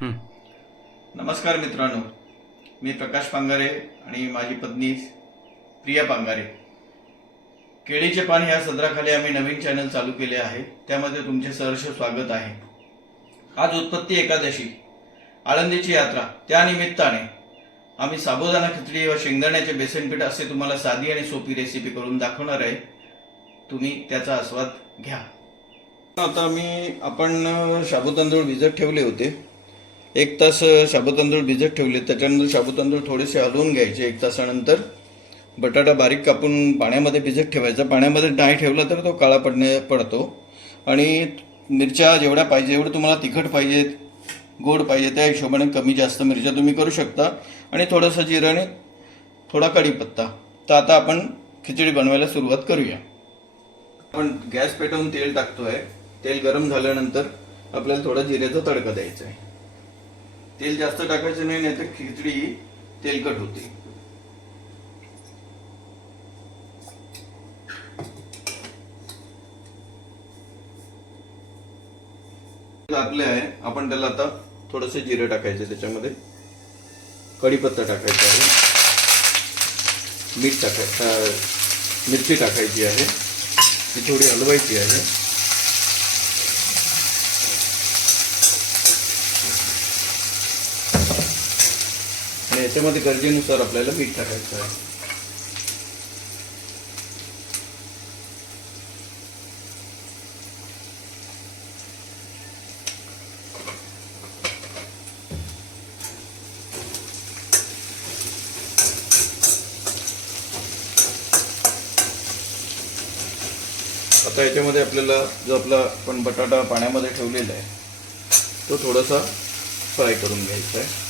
नमस्कार मित्रांनो, मी प्रकाश पांगारे आणि माझी पत्नी प्रिया पांगारे. केळीचे पान या सदराखाली आम्ही नवीन चॅनल चालू केले आहे. त्यामध्ये तुमचे सहर्ष स्वागत आहे. आज उत्पत्ती एकादशी, आळंदीची यात्रा, त्या निमित्ताने आम्ही साबुदाणा खिचडी व शेंगदाण्याचे बेसन पीठ असे तुम्हाला साधी आणि सोपी रेसिपी करून दाखवणार आहे. तुम्ही त्याचा आस्वाद घ्या. आता आपण साबुतांदूळ भिजत ठेवले होते. 1 तास साबुतांदूळ भिजत ठेवले. त्याच्यानंतर साबुतांदूळ थोडेसे हलवून घ्यायचे. 1 तासानंतर बटाटा बारीक कापून पाण्यामध्ये भिजत ठेवायचा. पाण्यामध्ये नाही ठेवला तर तो काळा पडतो. आणि मिरच्या जेवढ्या पाहिजे, जेवढं तुम्हाला तिखट पाहिजेत, गोड पाहिजे, त्या हिशोबाने कमी जास्त मिरच्या तुम्ही करू शकता. आणि थोडंसं जिरं आणि थोडा कढीपत्ता. तर आता आपण खिचडी बनवायला सुरुवात करूया. आपण गॅस पेटवून तेल टाकतोय. तेल गरम झाल्यानंतर आपल्याला थोडा जिऱ्याचा तडका द्यायचा आहे. तेल जास्त टाकायचं नाही, नाहीतर खिचडी तेलकट होते. आपले आहे, आपण त्याला आता थोडंसं जिरं टाकायचं, त्याच्यामध्ये कढीपत्ता टाकायचा आहे, मीठ टाकायचं, मिरची टाकायची आहे, ती थोडी हलवायची आहे. आणि याच्यामध्ये गरजेनुसार आपल्याला मीठ टाकायचं आहे. आता याच्यामध्ये आपल्याला जो आपला आपण बटाटा पाण्यामध्ये ठेवलेला आहे तो थोडासा फ्राय करून घ्यायचा आहे.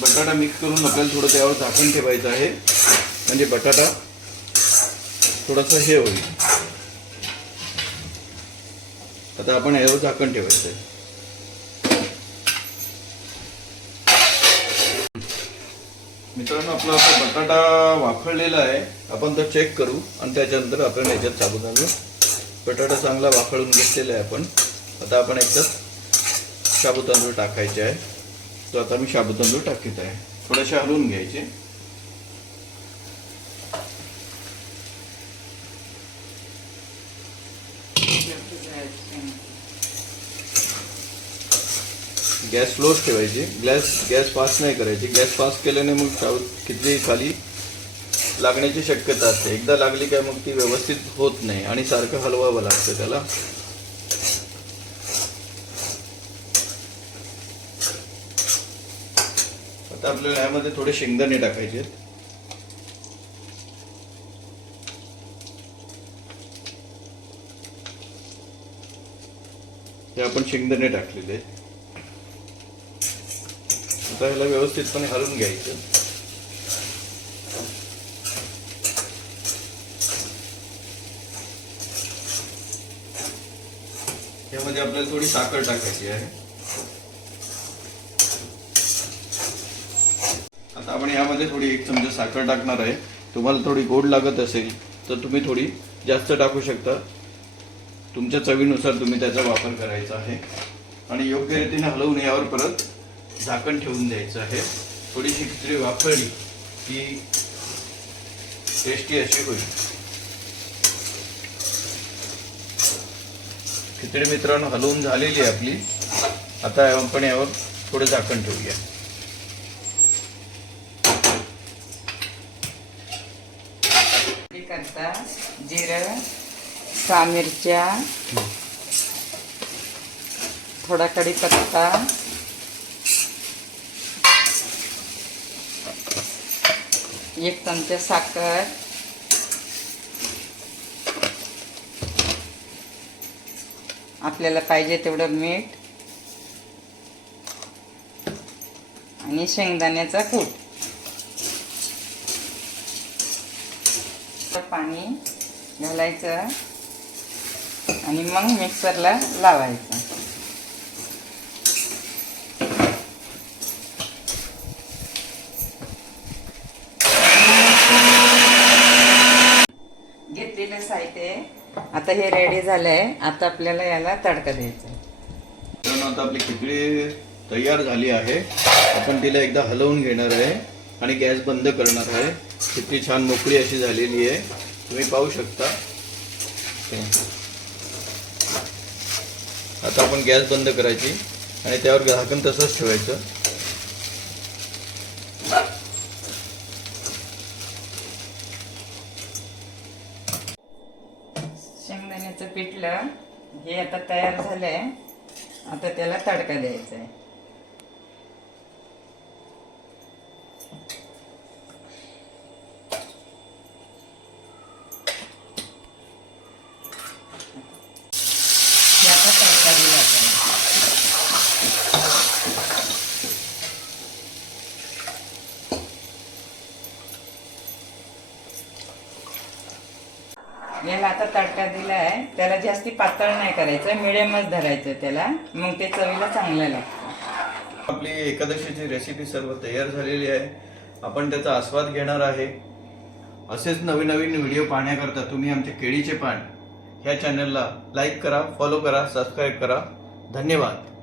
बटाटा मिक्स करून आपल्याला थोडं त्यावर झाकण ठेवायचं आहे, म्हणजे बटाटा थोडासा हे होईल. आता आपण यावर झाकण ठेवायचं आहे. मित्रांनो, आपला बटाटा वाफळलेला आहे. आपण तो चेक करू आणि त्याच्यानंतर आपण याच्यात साबुदाणा बटाटा चांगला वाफळून घेतलेला आहे आपण. आता आपण याच्यात साबुदाणा टाकायचे आहे. तो आता मी साबुदाणा टाकत आहे. थोडेसे हलवून घ्यायचे. गॅस स्लोच ठेवायची. गॅस फास्ट नाही करायची. गॅस फास्ट केल्याने मग खिचडी खाली लागण्याची शक्यता असते. एकदा लागली काय मग ती व्यवस्थित होत नाही आणि सारखं हलवावं लागतं त्याला. आता आपल्याला यामध्ये थोडे शेंगदाणे टाकायचे. हे आपण शेंगदाणे टाकलेले आहेत. आता ह्याला व्यवस्थितपणे हलवून घ्यायचं. यामध्ये आपल्याला थोडी साखर टाकायची आहे. आता आपण यामध्ये थोडी 1 चमचा साखर टाकणार आहे. तुम्हाला थोडी गोड लागत असेल तर तुम्ही थोडी जास्त टाकू शकता. तुमच्या चवीनुसार तुम्ही त्याचा वापर करायचा आहे. आणि योग्य रीतीने हलवून यावर परत झाकण ठेवून द्यायचं आहे. थोडीशी खिचडी वाफळली की टेस्टी अशी होईल. खिचडी मित्रांनो हलवून झालेली आहे आपली. आता आपण यावर थोडे झाकण ठेवूया. करता जिरं, 6 मिरच्या, थोडा कढीपत्ता, 1 चमचा साखर, आपल्याला पाहिजे तेवढं मीठ आणि शेंगदाण्याचा कूट. पाणी घालायचं आणि मग मिक्सरला लावायचं. आता हे रेडी झालंय. आता आपल्याला याला तडका द्यायचा आहे. मित्रांनो, आता आपली खिचडी तयार झाली आहे. आपण तिला एकदा हलवून घेणार आहे आणि गॅस बंद करणार आहे. खिचडी छान मोकळी अशी झालेली आहे, तुम्ही पाहू शकता. आता आपण गॅस बंद करायची आणि त्यावर झाकण तसंच ठेवायचं. शेंगदाण्याचं पिठलं हे आता तयार झालंय. आता त्याला तडका द्यायचा आहे. हे आता तडका दिला आपण. याला आता तडका दिलाय. त्याला जास्ती पातळ नाही करायचं, मिडियमच धरायचं त्याला, मग ते चवीला चांगलं लागतं. आपली एकादशीची रेसिपी सर्व तयार झालेली आहे. आपण त्याचा आस्वाद घेणार आहे. असेच नवीन नवीन व्हिडिओ पाहण्याकरता तुम्ही आमचे केळीचे पान ह्या चॅनलला लाईक करा, फॉलो करा, सबस्क्राईब करा. धन्यवाद.